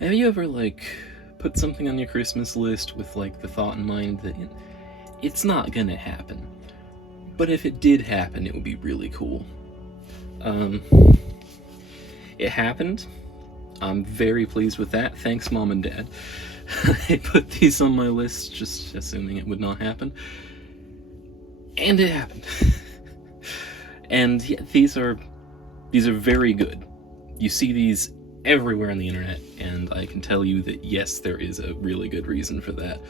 Have you ever, like, put something on your Christmas list with, like, the thought in mind that it's not gonna happen, but if it did happen, it would be really cool? It happened. I'm very pleased with that. Thanks, Mom and Dad. I put these on my list just assuming it would not happen. And it happened. And yeah, these are very good. You see these everywhere on the internet, and I can tell you that yes, there is a really good reason for that.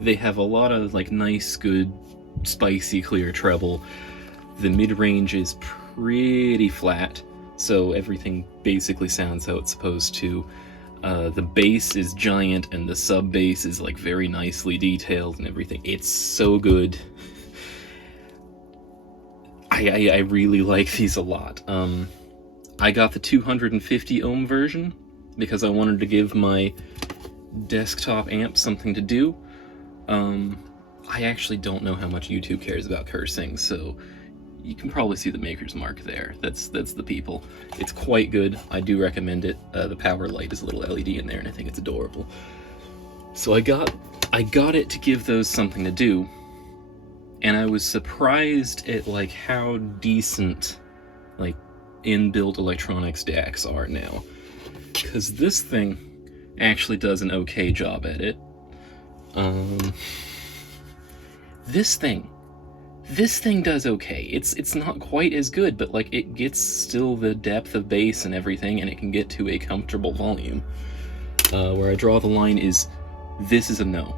They have a lot of like nice, good, spicy, clear treble. The mid-range is pretty flat, so everything basically sounds how it's supposed to. The bass is giant, and the sub-bass is like very nicely detailed and everything. It's so good. I really like these a lot. I got the 250 ohm version because I wanted to give my desktop amp something to do. I actually don't know how much YouTube cares about cursing, so you can probably see the maker's mark there. That's the people. It's quite good. I do recommend it. The power light is a little LED in there, and I think it's adorable. So I got it to give those something to do, and I was surprised at like how decent like inbuilt electronics DACs are now, because this thing actually does an okay job at it. This thing does okay. It's not quite as good, but like it gets still the depth of bass and everything, and it can get to a comfortable volume. Where I draw the line is, this is a no.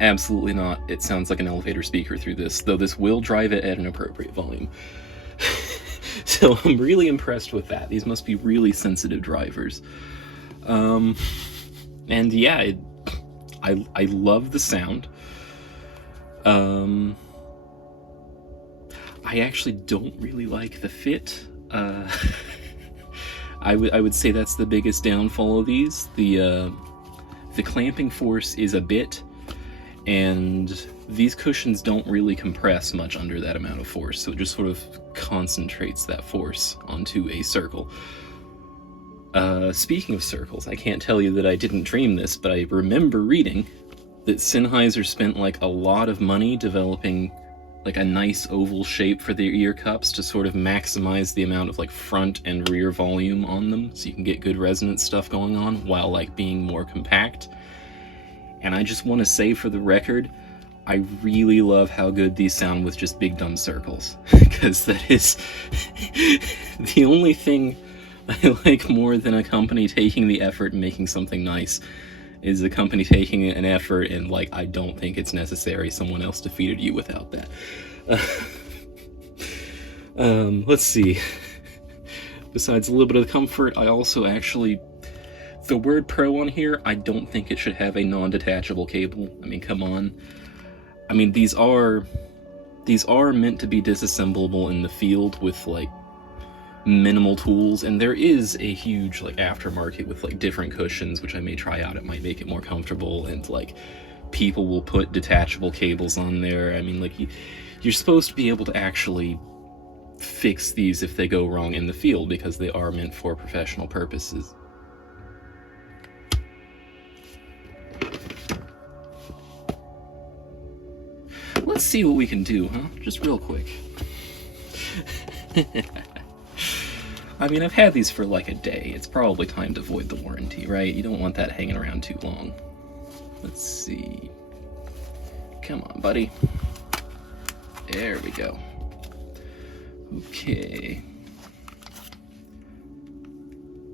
Absolutely not. It sounds like an elevator speaker through this, though this will drive it at an appropriate volume. So I'm really impressed with that. These must be really sensitive drivers. And yeah, I love the sound. I actually don't really like the fit. I would say that's the biggest downfall of these. The clamping force is a bit, and these cushions don't really compress much under that amount of force, so it just sort of concentrates that force onto a circle. Speaking of circles, I can't tell you that I didn't dream this, but I remember reading that Sennheiser spent like a lot of money developing like a nice oval shape for their ear cups to sort of maximize the amount of like front and rear volume on them, so you can get good resonance stuff going on while like being more compact. And I just want to say for the record, I really love how good these sound with just big dumb circles, because that is the only thing I like more than a company taking the effort and making something nice, is a company taking an effort and like, I don't think it's necessary. Someone else defeated you without that. Let's see. Besides a little bit of comfort, I also actually, the word Pro on here, I don't think it should have a non-detachable cable. I mean, come on. I mean, these are meant to be disassemblable in the field with like minimal tools, and there is a huge like aftermarket with like different cushions, which I may try out. It might make it more comfortable, and like people will put detachable cables on there. I mean, like you're supposed to be able to actually fix these if they go wrong in the field, because they are meant for professional purposes. Let's see what we can do, huh? Just real quick. I mean, I've had these for like a day. It's probably time to void the warranty, right? You don't want that hanging around too long. Let's see. Come on, buddy. There we go. Okay.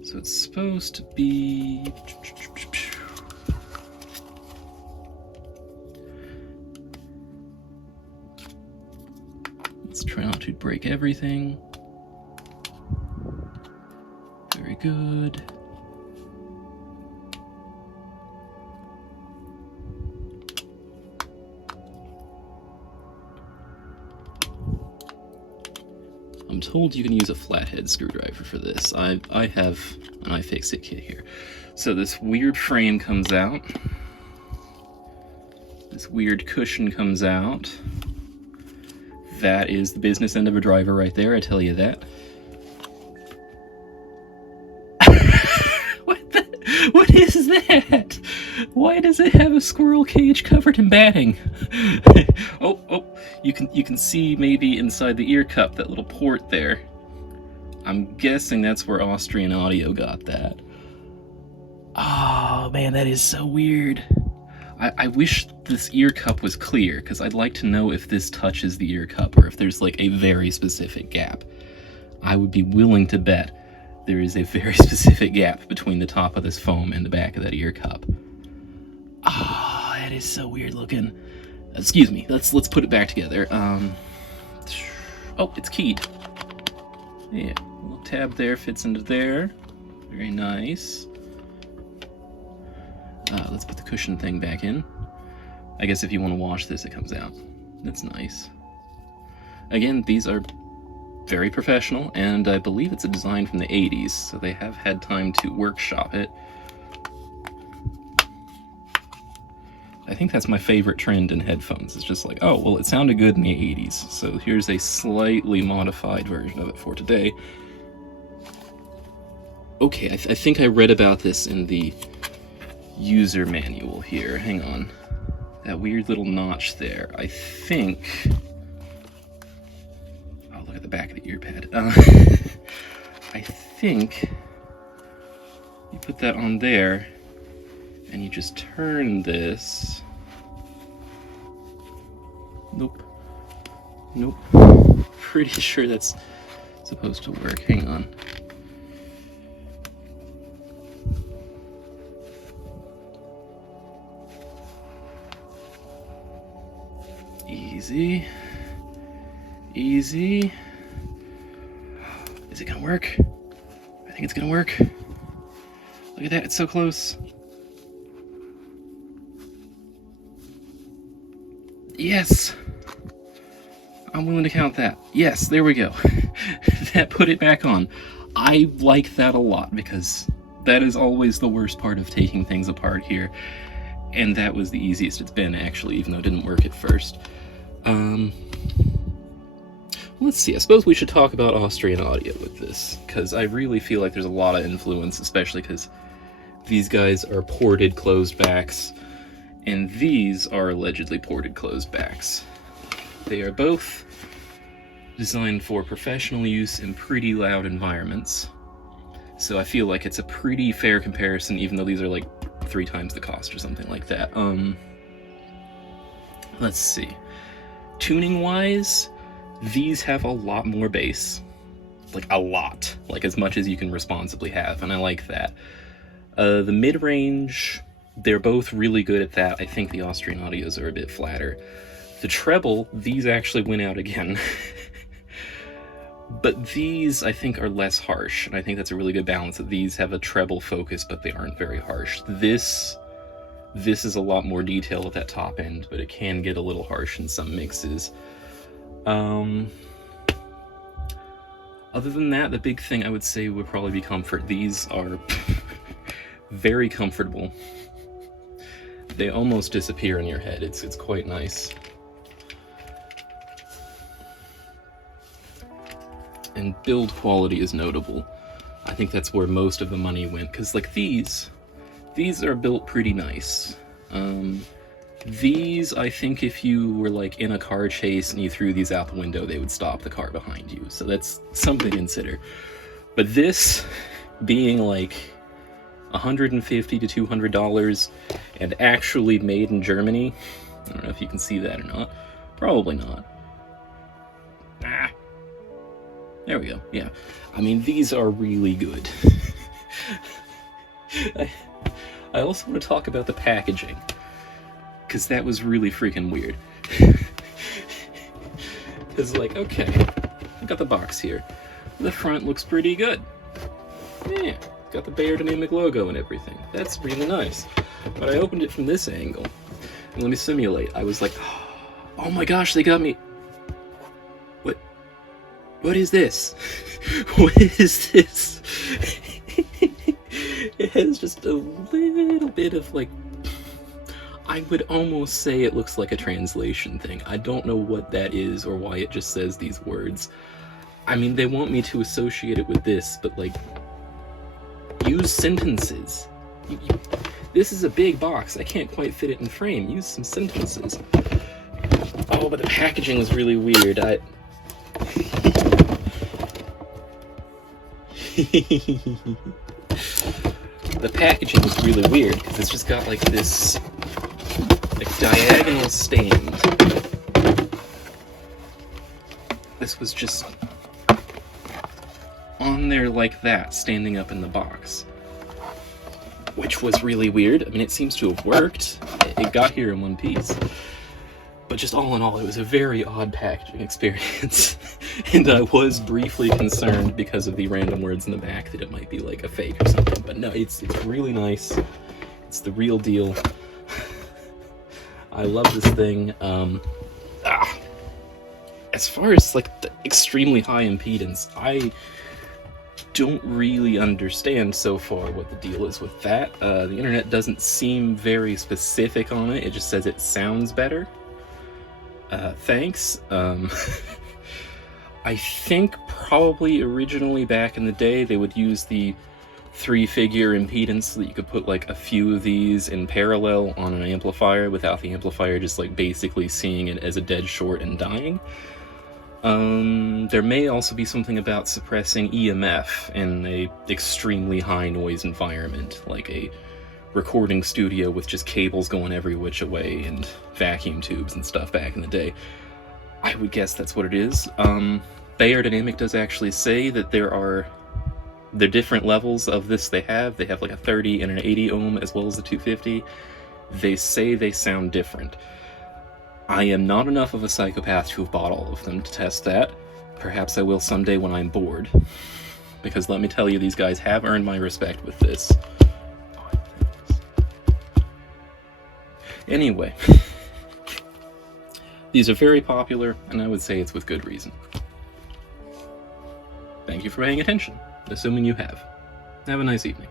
So it's supposed to be... Let's try not to break everything. Very good. I'm told you can use a flathead screwdriver for this. I have an iFixit kit here. So this weird frame comes out. This weird cushion comes out. That is the business end of a driver right there, I tell you that. What is that? Why does it have a squirrel cage covered in batting? Oh, you can see maybe inside the ear cup, that little port there. I'm guessing that's where Austrian Audio got that. Oh man, that is so weird. I wish this ear cup was clear, because I'd like to know if this touches the ear cup or if there's like a very specific gap. I would be willing to bet there is a very specific gap between the top of this foam and the back of that ear cup. Ah, that is so weird looking. Excuse me, let's put it back together. Oh, it's keyed. Yeah, a little tab there fits into there. Very nice. Let's put the cushion thing back in. I guess if you want to wash this, it comes out. That's nice. Again, these are very professional, and I believe it's a design from the 80s, so they have had time to workshop it. I think that's my favorite trend in headphones. It's just like, oh, well, it sounded good in the 80s, so here's a slightly modified version of it for today. Okay, I think I read about this in the user manual here. Hang on. That weird little notch there. I think... Oh, look at the back of the ear pad. I think you put that on there, and you just turn this. Nope. Pretty sure that's supposed to work. Hang on. Easy. Is it gonna work? I think it's gonna work. Look at that, it's so close. Yes! I'm willing to count that. Yes, there we go. That put it back on. I like that a lot, because that is always the worst part of taking things apart here. And that was the easiest it's been, actually, even though it didn't work at first. Let's see, I suppose we should talk about Austrian Audio with this, because I really feel like there's a lot of influence, especially because these guys are ported closed backs, and these are allegedly ported closed backs. They are both designed for professional use in pretty loud environments, so I feel like it's a pretty fair comparison, even though these are like 3 times the cost or something like that. Let's see. Tuning-wise, these have a lot more bass. Like, a lot. Like, as much as you can responsibly have, and I like that. The mid-range, they're both really good at that. I think the Austrian Audios are a bit flatter. The treble, these actually went out again. But these, I think, are less harsh, and I think that's a really good balance, that these have a treble focus, but they aren't very harsh. This is a lot more detail at that top end, but it can get a little harsh in some mixes. Other than that, the big thing I would say would probably be comfort. These are very comfortable. They almost disappear in your head. It's quite nice. And build quality is notable. I think that's where most of the money went, because like these are built pretty nice. These, I think if you were like in a car chase and you threw these out the window, they would stop the car behind you. So that's something to consider. But this being like $150 to $200 and actually made in Germany, I don't know if you can see that or not. Probably not. There we go, yeah. I mean, these are really good. I also want to talk about the packaging, because that was really freaking weird. Because, like, okay, I got the box here. The front looks pretty good. Yeah, got the Beyerdynamic logo and everything. That's really nice. But I opened it from this angle, and let me simulate. I was like, oh my gosh, they got me... What is this? What is this? It has just a little bit of, like, I would almost say it looks like a translation thing. I don't know what that is or why it just says these words. I mean, they want me to associate it with this, but, like, Use sentences. This is a big box. I can't quite fit it in frame. Use some sentences. Oh, but the packaging is really weird. The packaging is really weird because it's just got like this diagonal stand. This was just on there like that, standing up in the box, which was really weird. I mean, it seems to have worked. It got here in one piece. But just all in all, it was a very odd packaging experience. And I was briefly concerned because of the random words in the back that it might be like a fake or something. But no, it's really nice. It's the real deal. I love this thing. As far as like the extremely high impedance, I don't really understand so far what the deal is with that. The internet doesn't seem very specific on it. It just says it sounds better. Thanks. I think probably originally back in the day they would use the 3-figure impedance so that you could put like a few of these in parallel on an amplifier without the amplifier just like basically seeing it as a dead short and dying. There may also be something about suppressing EMF in a extremely high noise environment, like a recording studio with just cables going every which way and vacuum tubes and stuff back in the day. I would guess that's what it is. Beyerdynamic does actually say that there are the different levels of this they have. They have like a 30 and an 80 ohm as well as a 250. They say they sound different. I am not enough of a psychopath to have bought all of them to test that. Perhaps I will someday when I'm bored. Because let me tell you, these guys have earned my respect with this. Anyway, these are very popular, and I would say it's with good reason. Thank you for paying attention, assuming you have. Have a nice evening.